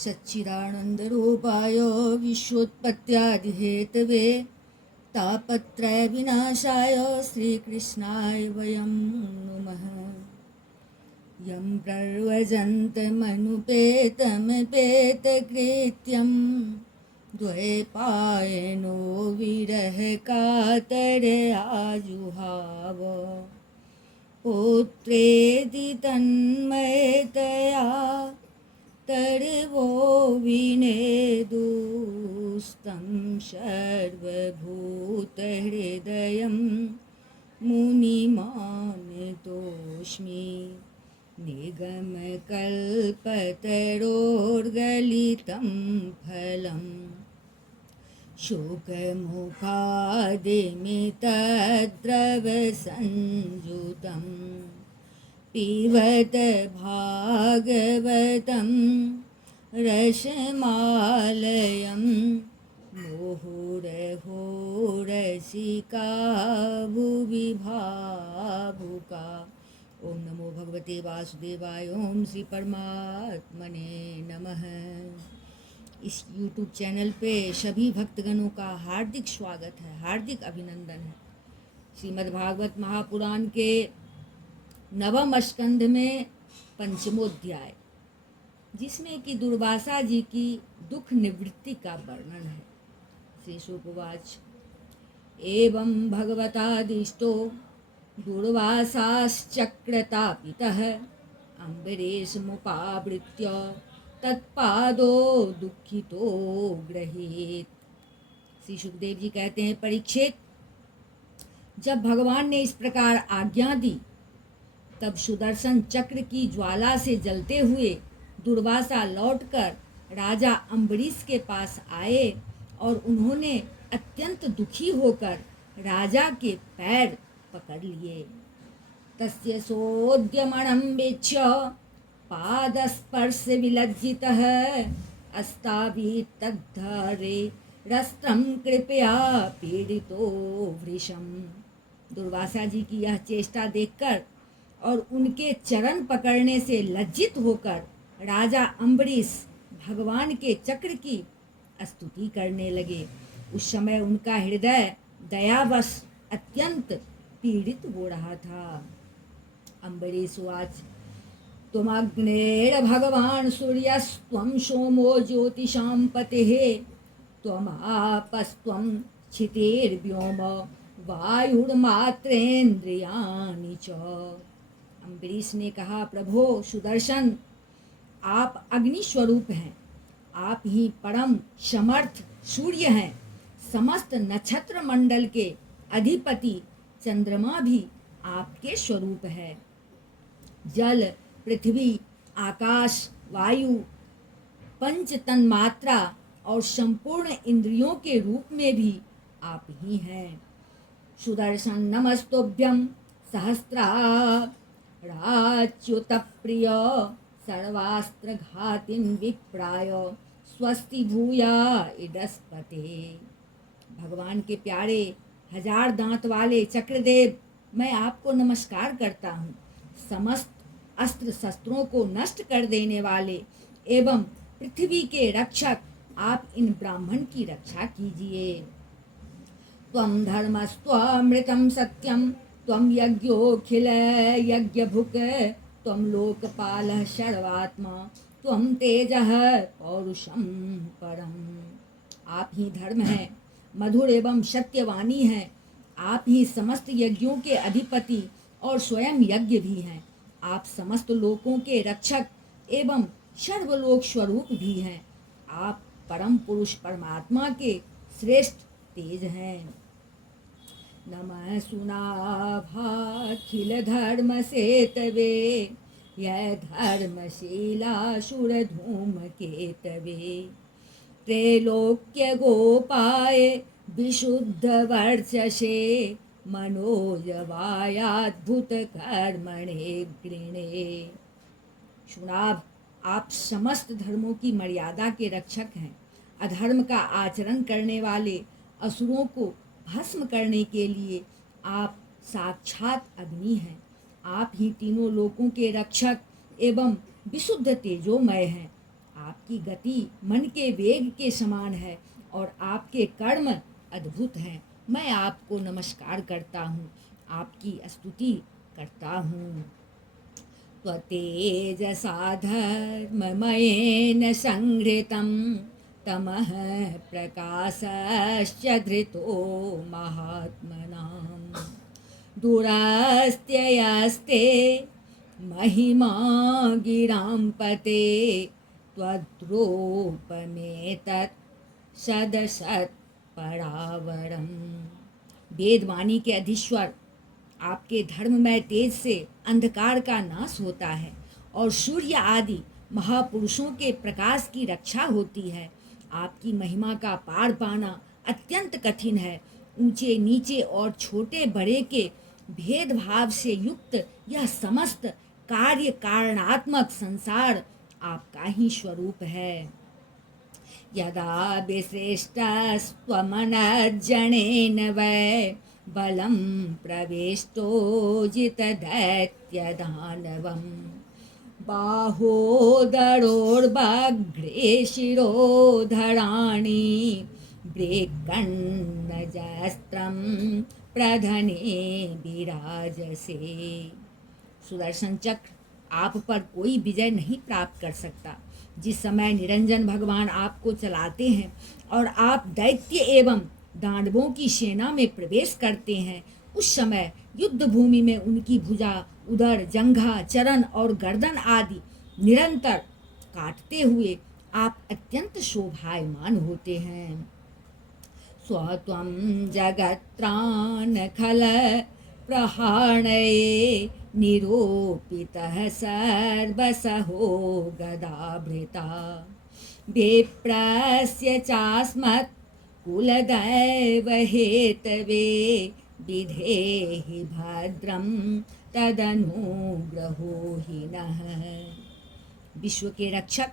सच्चिदानन्दरूपाय विश्वोत्पत्त्यादिहेतवे तापत्रयविनाशाय श्रीकृष्णाय वयं नुमः। यं प्रव्रजन्तमनुपेतमपेतकृत्यं द्वैपायनो विरहकातरयाजुहाव पुत्रेति तन्मयतया तर्वो विनेदुस्तं सर्वभूतहृदयं मुनिमानतोऽस्मि। निगमकल्पतरोर्गलितं फलं शुकमुखादिमितद्रवसंयुतं पिबत भागवतं रसमालयं मुहुरहो रसिका भुवि भावुका। ओम नमो भगवते वासुदेवाय। ओम श्री परमात्मने नमः। इस YouTube चैनल पे सभी भक्तगणों का हार्दिक स्वागत है, हार्दिक अभिनंदन है। श्रीमद् भागवत महापुराण के नवम स्कंध में पंचमोध्याय, जिसमें कि दुर्वासा जी की दुख निवृत्ति का वर्णन है। श्री शुकवाच एवं भगवतादिष्टो दुर्वासाश्चक्रतापितः अम्बरीशमुपावृत्य तत्पादो दुखितो गृहीत। श्री सुखदेव जी कहते हैं, परीक्षित, जब भगवान ने इस प्रकार आज्ञा दी तब सुदर्शन चक्र की ज्वाला से जलते हुए दुर्वासा लौटकर राजा अम्बरीश के पास आए और उन्होंने अत्यंत दुखी होकर राजा के पैर पकड़ लिए। तस्य सोद्यमनं वीक्ष्य पादस्पर्श विलज्जितः अस्ताभितद्धरे रस्त्रं कृपया पीड़ितो वृषम्। दुर्वासा जी की यह चेष्टा देखकर और उनके चरण पकड़ने से लज्जित होकर राजा अम्बरीश भगवान के चक्र की स्तुति करने लगे। उस समय उनका हृदय दयावश अत्यंत पीड़ित हो रहा था। अम्बरीश उवाच त्वमग्नेर भगवान् सूर्यस्त्वं सोमो ज्योतिषां पतिः त्वमापस्त्वं क्षितिर्व्योम वायुर्मात्रेन्द्रियाणि च। अम्बरीश ने कहा, प्रभो सुदर्शन, आप अग्नि स्वरूप हैं, आप ही परम समर्थ सूर्य हैं, समस्त नक्षत्र मंडल के अधिपति चंद्रमा भी आपके स्वरूप है। जल, पृथ्वी, आकाश, वायु, पंच तन्मात्रा और संपूर्ण इंद्रियों के रूप में भी आप ही हैं। सुदर्शन नमस्तुभ्यं सहस्राच्युत प्रिय सर्वास्त्र घातिन विप्राय स्वस्ति भूया इडस्पते। भगवान के प्यारे हजार दांत वाले चक्रदेव, मैं आपको नमस्कार करता हूँ। समस्त अस्त्र शस्त्रों को नष्ट कर देने वाले एवं पृथ्वी के रक्षक, आप इन ब्राह्मण की रक्षा कीजिए। त्वं धर्मस्त्वमृतं सत्यं त्वं यज्ञोऽखिल यज्ञभुक् त्वं लोकपालः सर्वात्मा त्वं तेजः पौरुषं परम्। आप ही धर्म हैं, मधुर एवं सत्यवाणी हैं, आप ही समस्त यज्ञों के अधिपति और स्वयं यज्ञ भी हैं। आप समस्त लोकों के रक्षक एवं सर्वलोक स्वरूप भी हैं। आप परम पुरुष परमात्मा के श्रेष्ठ तेज हैं। नमः सुनाभाखिल धर्म सेतवे यह धर्मशीलासुर धूम केतवे त्रैलोक्य गोपाय विशुद्ध वर्चसे मनोजवायाद्भुत कर्मणे गृणे। शुनाभ, आप समस्त धर्मों की मर्यादा के रक्षक हैं। अधर्म का आचरण करने वाले असुरों को भस्म करने के लिए आप साक्षात अग्नि हैं। आप ही तीनों लोकों के रक्षक एवं विशुद्ध तेजोमय हैं। आपकी गति मन के वेग के समान है और आपके कर्म अद्भुत हैं। मैं आपको नमस्कार करता हूँ, आपकी स्तुति करता हूँ। त्वतेजसा धर्ममयेन संहृतं तमः प्रकाशश्च धृतो महात्मनां। दुरस्त्ययस्ते महिमा गिरां पते त्वद्रूपमेतत् सदसत्परावरम्। वेदवाणी के अधीश्वर, आपके धर्ममय तेज से अंधकार का नाश होता है और सूर्य आदि महापुरुषों के प्रकाश की रक्षा होती है। आपकी महिमा का पार पाना अत्यंत कठिन है। ऊंचे नीचे और छोटे बड़े के भेदभाव से युक्त यह समस्त कार्य कारणात्मक संसार आपका ही स्वरूप है। यदा विश्रेष्टस्त्वमनर्जनेन वै बलं प्रविष्टो जितदैत्यदानवं बाहोदरोर्बघ्रे शिरोधराणि ब्रेकन्नजस्त्रं प्रधने विराजसे। सुदर्शन चक्र आप पर कोई विजय नहीं प्राप्त कर सकता। जिस समय निरंजन भगवान आपको चलाते हैं और आप दैत्य एवं दानवों की सेना में प्रवेश करते हैं, उस समय युद्ध भूमि में उनकी भुजा, उदर, जंघा, चरण और गर्दन आदि निरंतर काटते हुए आप अत्यंत शोभायमान होते हैं। स्वत्वं जगत्रानखल प्रहाणये निरूपितः सर्वसहो गदाभृता विप्रस्य चास्मत् कुलदैव हेतवे विधेहि भद्रं तदनुग्रहो हि नः। विश्व के रक्षक,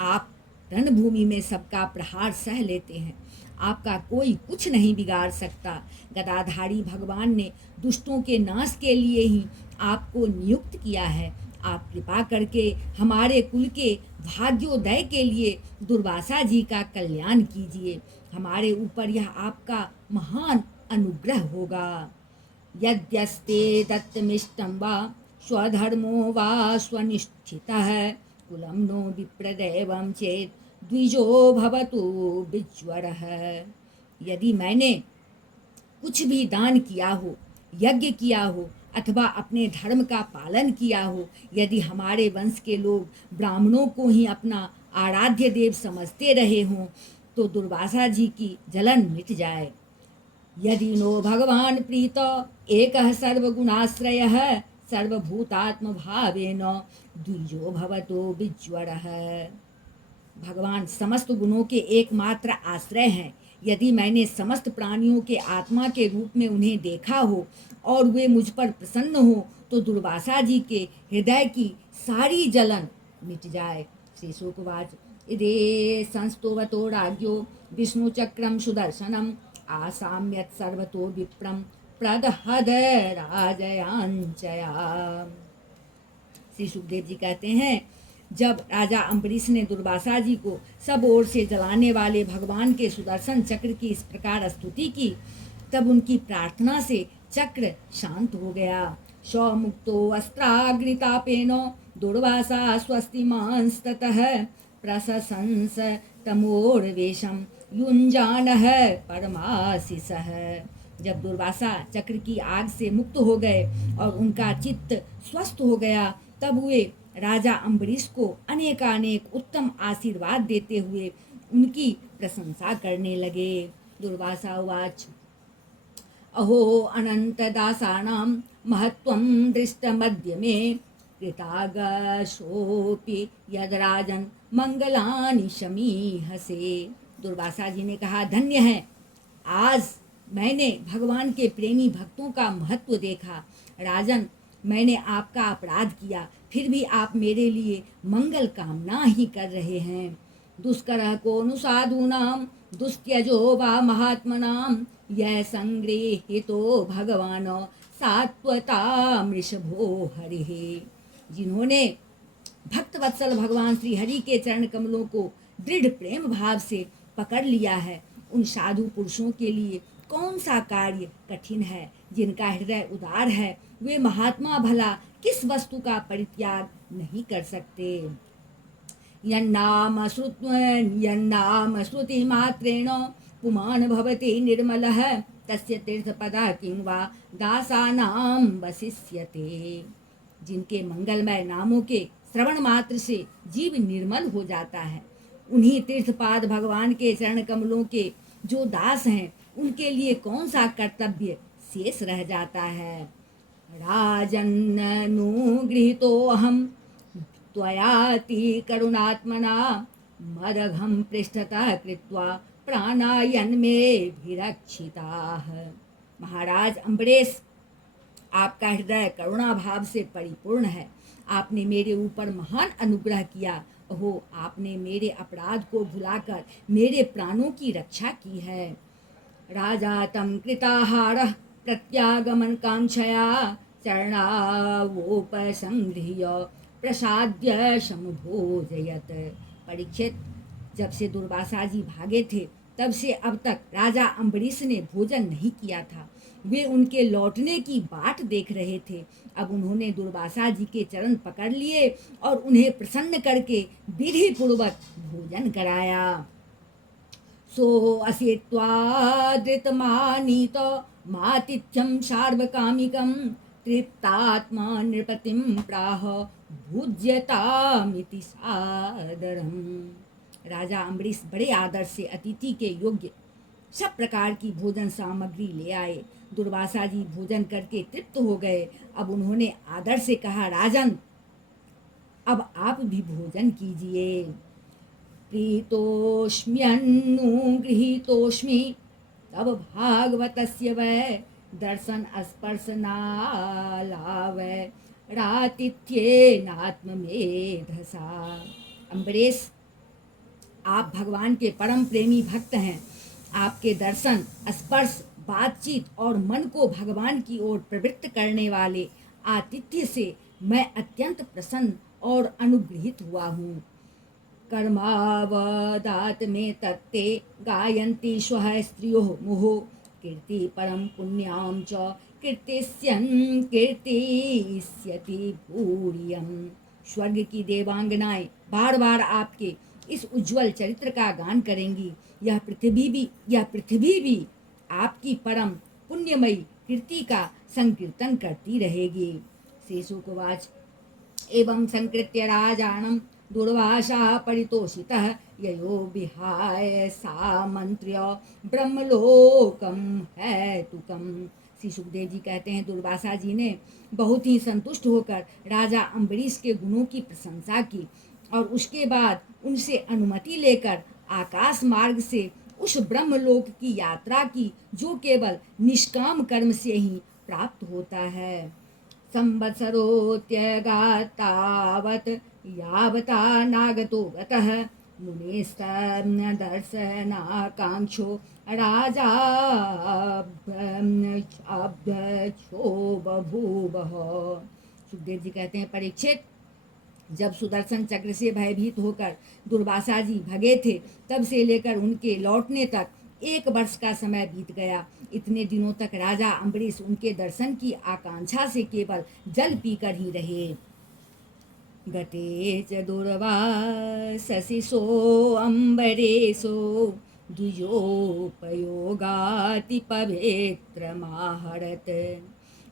आप रणभूमि में सबका प्रहार सह लेते हैं। आपका कोई कुछ नहीं बिगाड़ सकता। गदाधारी भगवान ने दुष्टों के नाश के लिए ही आपको नियुक्त किया है। आप कृपा करके हमारे कुल के भाग्योदय के लिए दुर्वासा जी का कल्याण कीजिए। हमारे ऊपर यह आपका महान अनुग्रह होगा। यद्यस्ते दत्तमिष्टं वा स्वधर्मो वा स्वनिष्ठितः कुलं नो विप्रदेवं चेत् द्विजो भवतु विज्वरः। यदि मैंने कुछ भी दान किया हो, यज्ञ किया हो अथवा अपने धर्म का पालन किया हो, यदि हमारे वंश के लोग ब्राह्मणों को ही अपना आराध्य देव समझते रहे हों, तो दुर्वासा जी की जलन मिट जाए। यदि नो भगवान प्रीत एकः सर्वगुणाश्रयः सर्वभूतात्म भावेन द्विजो भवतो विज्वरः। भगवान समस्त गुणों के एकमात्र आश्रय हैं। यदि मैंने समस्त प्राणियों के आत्मा के रूप में उन्हें देखा हो और वे मुझ पर प्रसन्न हो, तो दुर्वासा जी के हृदय की सारी जलन मिट जाए। श्री शुकवाच इदे संस्तुवतो राज्ञो विष्णुचक्रम सुदर्शनम आसाम्यत सर्वतो विप्रम प्रदहद राजयांचया। श्री सुखदेव जी कहते हैं, जब राजा अम्बरीश ने दुर्वासा जी को सब ओर से जलाने वाले भगवान के सुदर्शन चक्र की इस प्रकार स्तुति की, तब उनकी प्रार्थना से चक्र शांत हो गया। स्वमुक्तो अस्त्राग्नितापेन दुर्वासा स्वस्तिमांस्ततः प्रशंस तमोर्वेशम युञ्जानः परमाशिषः। जब दुर्वासा चक्र की आग से मुक्त हो गए और उनका चित्त स्वस्थ हो गया, तब वे राजा अम्बरीश को अनेकानेक उत्तम आशीर्वाद देते हुए उनकी प्रशंसा करने लगे। दुर्वासा उवाच अहो अनन्तदासानां महत्त्वं दृष्टमद्य मे कृतागशोऽपि यद्राजन् मंगलानि समीहसे। दुर्वासा जी ने कहा, धन्य है, आज मैंने भगवान के प्रेमी भक्तों का महत्व देखा। राजन, मैंने आपका अपराध किया, फिर भी आप मेरे लिए मंगल कामना ही कर रहे हैं। दुष्करः को नुसाधूनां दुस्त्यजो वा महात्मनां यह संगृहीतो भगवान सात्वता मृषभो हरिः। जिन्होंने भक्त वत्सल भगवान श्री हरि के चरण कमलों को दृढ़ प्रेम भाव से पकड़ लिया है, उन साधु पुरुषों के लिए कौन सा कार्य कठिन है। जिनका हृदय उदार है वे महात्मा भला किस वस्तु का परित्याग नहीं कर सकते। यन्नाम श्रुतिमात्रेण पुमान् भवति निर्मलः तस्य तीर्थपदा किं वा दासानां वसिष्यते। जिनके मंगलमय नामों के श्रवण मात्र से जीव निर्मल हो जाता है, उन्हीं तीर्थपाद भगवान के चरण कमलों के जो दास हैं उनके लिए कौन सा कर्तव्य शेष रह जाता है। राजन्नुगृहीतोऽहं त्वयाति करुणात्मना मदघं पृष्ठतः कृत्वा प्राणायन्मेभिरक्षिताः। महाराज अम्बरीश, आपका हृदय करुणा भाव से परिपूर्ण है। आपने मेरे ऊपर महान अनुग्रह किया। ओहो, आपने मेरे अपराध को भुलाकर मेरे प्राणों की रक्षा की है। राजा तं कृताहारः प्रत्यागमन कांक्षया चरणावोपसंगृह्य प्रसाद्य समभोजयत। परीक्षित, जब से दुर्वासा जी भागे थे तब से अब तक राजा अम्बरीश ने भोजन नहीं किया था। वे उनके लौटने की बाट देख रहे थे। अब उन्होंने दुर्वासा जी के चरण पकड़ लिए और उन्हें प्रसन्न करके विधि पूर्वक भोजन कराया। सो असित्वादृतमानीत मातिथ्यं सार्वकामिकं तृप्तात्मा नृपतिं प्राह भुज्यतामिति सादरम्। राजा अम्बरीश बड़े आदर से अतिथि के योग्य सब प्रकार की भोजन सामग्री ले आए। दुर्वासा जी भोजन करके तृप्त हो गए। अब उन्होंने आदर से कहा, राजन, अब आप भी भोजन कीजिए। प्रीतोष्म्यन्नुगृहीतोष्मि तब भागवतस्य वै दर्शन स्पर्शनालावै रातिथ्येनात्ममेधसा। अम्बरीश, आप भगवान के परम प्रेमी भक्त हैं। आपके दर्शन, स्पर्श, बातचीत और मन को भगवान की ओर प्रवृत्त करने वाले आतिथ्य से मैं अत्यंत प्रसन्न और अनुग्रहित हुआ हूँ। कर्मावदात में तत्ते गायन्ति स्वः स्त्रियोः मुहुः कीर्ति परम पुण्यां च कीर्तिस्यन् कीर्तिष्यति भूरियम्। स्वर्ग की देवांगनाएं बार बार आपके इस उज्जवल चरित्र का गान करेंगी। यह पृथ्वी भी आपकी परम पुण्यमयी कीर्ति का संकीर्तन करती रहेगी। श्री शुकवाच। एवं संकृत्य राजानं दुर्वासा परितोषितः ययो विहाय सामंत्र्य ब्रह्मलोकम हेतुकम। श्री सुखदेव जी कहते हैं, दुर्वासा जी ने बहुत ही संतुष्ट होकर राजा अम्बरीश के गुणों की प्रशंसा की और उसके बाद उनसे अनुमति लेकर आकाश मार्ग से उस ब्रह्मलोक की यात्रा की जो केवल निष्काम कर्म से ही प्राप्त होता है। संवत्सरोत्यगातावत् यावता नागतो गतः मुनिस्तदर्शनाकांक्षो राजाभ्यक्षो बभूवः। सुखदेव जी कहते हैं, परीक्षित, जब सुदर्शन चक्र से भयभीत होकर दुर्वासा जी भगे थे तब से लेकर उनके लौटने तक 1 वर्ष का समय बीत गया। इतने दिनों तक राजा अम्बरीश उनके दर्शन की आकांक्षा से केवल जल पीकर ही रहे। गते च दुर्वाससिसो अम्बरीशो द्विजोपयोगाति पवित्रमाहरत्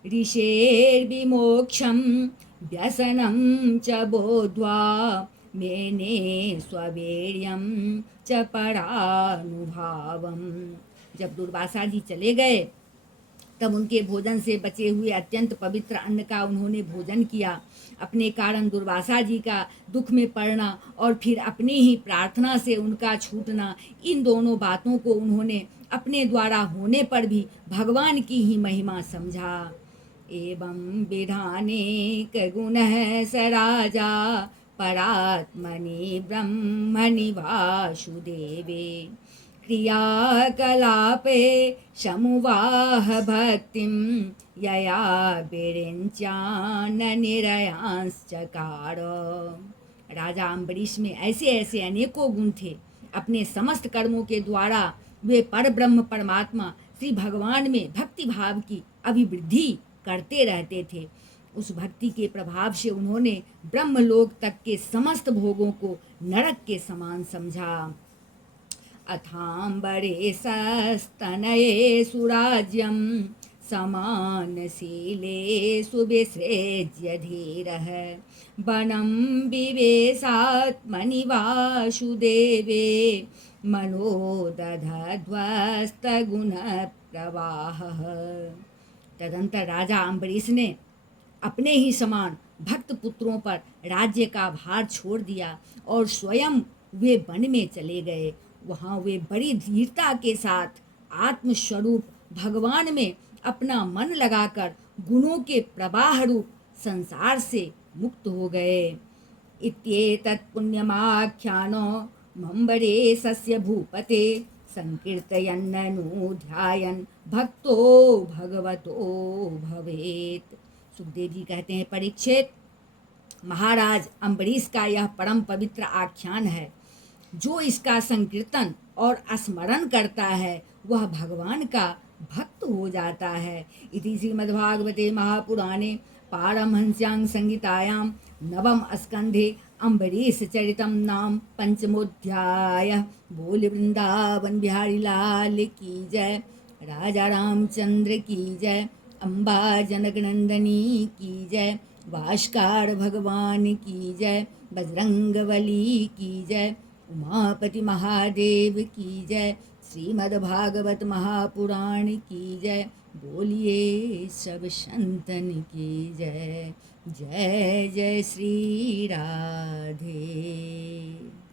ऋषेर्विमोक्षं व्यसनं च बोध्वा मेने स्ववीर्यं च परानुभावम्। जब दुर्वासा जी चले गए तब उनके भोजन से बचे हुए अत्यंत पवित्र अन्न का उन्होंने भोजन किया। अपने कारण दुर्वासा जी का दुख में पड़ना और फिर अपनी ही प्रार्थना से उनका छूटना, इन दोनों बातों को उन्होंने अपने द्वारा होने पर भी भगवान की ही महिमा समझा। एवं विधानेक गुणः स राजा परात्मनि ब्रह्मणि वासुदेवे क्रियाकलापे समुवाह भक्तिं यया विरिञ्चान निरयांश्चकार। राजा अम्बरीश में ऐसे ऐसे अनेकों गुण थे। अपने समस्त कर्मों के द्वारा वे परब्रह्म परमात्मा श्री भगवान में भक्ति भाव की अभिवृद्धि करते रहते थे। उस भक्ति के प्रभाव से उन्होंने ब्रह्मलोक तक के समस्त भोगों को नरक के समान समझा। अथाम्बरे सस्तनये सुराज्यं समानशीलेषु विसृज्य धीरः वनं विवेशात्मनि वासुदेवे मनो दधध्वस्तगुणप्रवाहः। तदंतर राजा अम्बरीश ने अपने ही समान भक्त पुत्रों पर राज्य का भार छोड़ दिया और स्वयं वे वन में चले गए। वहाँ वे बड़ी धीरता के साथ आत्मस्वरूप भगवान में अपना मन लगाकर गुणों के प्रवाह रूप संसार से मुक्त हो गए। इत्येतत् पुण्यमाख्यानो मम्बरेशस्य भूपते संकीर्तयन्ननु ध्यायन् भक्तो भगवतो भवेत्। सुखदेव जी कहते हैं, परीक्षित, महाराज अम्बरीश का यह परम पवित्र आख्यान है। जो इसका संकीर्तन और स्मरण करता है वह भगवान का भक्त हो जाता है। इति श्रीमद्भागवते महापुराणे पारमहंस्यां संहितायां नवम स्कंधे अम्बरीश चरितम नाम पंचमोध्याय। बोल वृंदावन बिहारी लाल की जय, राजा रामचंद्र की जय, अम्बा जनक नंदनी की जय, भास्कर भगवान की जय, बजरंगबली की जय, उमापति महादेव की जय, श्रीमद्भागवत महापुराण की जय। बोलिए सब संतन की जय। जय जय श्री राधे।